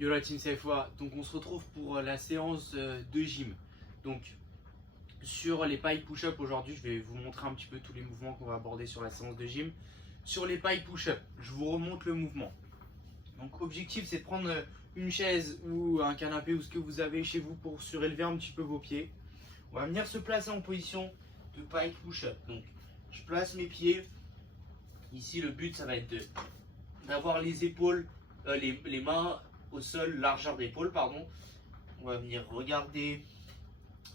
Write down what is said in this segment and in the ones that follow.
Yo la team CFOA, donc on se retrouve pour la séance de gym. Donc sur les pailles push-up aujourd'hui, je vais vous montrer un petit peu tous les mouvements qu'on va aborder sur la séance de gym. Sur les pailles push-up, je vous remonte le mouvement. Donc objectif c'est de prendre une chaise ou un canapé ou ce que vous avez chez vous pour surélever un petit peu vos pieds. On va venir se placer en position de paille push-up. Donc je place mes pieds. Ici le but ça va être d'avoir les épaules, les mains au sol, largeur d'épaule, pardon. On va venir regarder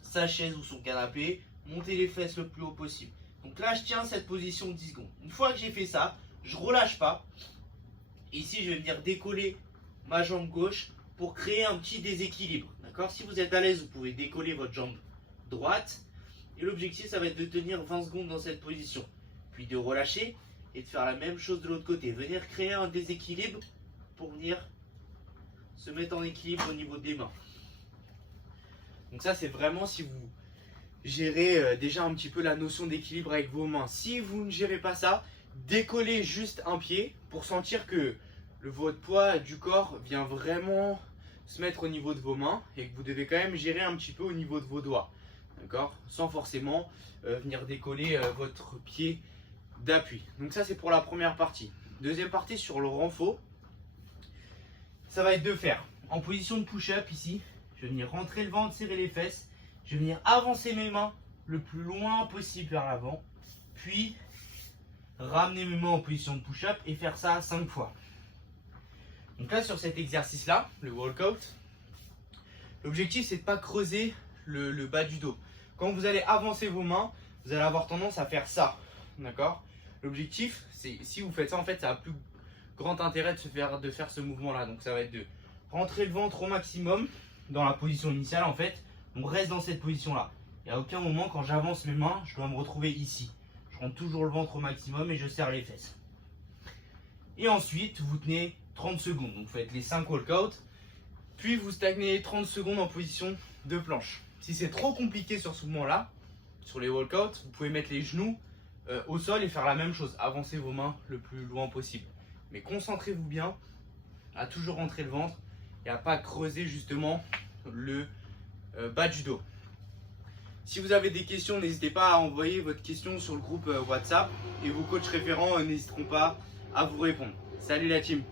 sa chaise ou son canapé, monter les fesses le plus haut possible. Donc là, je tiens cette position 10 secondes. Une fois que j'ai fait ça, je relâche pas. Ici, je vais venir décoller ma jambe gauche pour créer un petit déséquilibre. D'accord? Si vous êtes à l'aise, vous pouvez décoller votre jambe droite. Et l'objectif, ça va être de tenir 20 secondes dans cette position. Puis de relâcher et de faire la même chose de l'autre côté. Venir créer un déséquilibre pour venir se mettre en équilibre au niveau des mains. Donc ça c'est vraiment si vous gérez déjà un petit peu la notion d'équilibre avec vos mains. Si vous ne gérez pas ça, décollez juste un pied pour sentir que votre poids du corps vient vraiment se mettre au niveau de vos mains et que vous devez quand même gérer un petit peu au niveau de vos doigts. D'accord? Sans forcément venir décoller votre pied d'appui. Donc ça c'est pour la première partie. Deuxième partie sur le renfort. Ça va être de faire en position de push-up ici. Je vais venir rentrer le ventre, serrer les fesses. Je vais venir avancer mes mains le plus loin possible vers l'avant. Puis ramener mes mains en position de push-up et faire ça 5 fois. Donc là sur cet exercice là, le walkout, l'objectif c'est de ne pas creuser le bas du dos. Quand vous allez avancer vos mains, vous allez avoir tendance à faire ça. D'accord? L'objectif c'est, si vous faites ça en fait, ça a plus grand intérêt de faire ce mouvement là. Donc ça va être de rentrer le ventre au maximum dans la position initiale en fait. On reste dans cette position là. Et à aucun moment quand j'avance mes mains, je dois me retrouver ici. Je rentre toujours le ventre au maximum et je serre les fesses. Et ensuite vous tenez 30 secondes. Donc vous faites les 5 walkouts. Puis vous stagnez 30 secondes en position de planche. Si c'est trop compliqué sur ce mouvement là, sur les walkouts, vous pouvez mettre les genoux au sol et faire la même chose. Avancer vos mains le plus loin possible. Mais concentrez-vous bien à toujours rentrer le ventre et à pas creuser justement le bas du dos. Si vous avez des questions, n'hésitez pas à envoyer votre question sur le groupe WhatsApp et vos coachs référents n'hésiteront pas à vous répondre. Salut la team!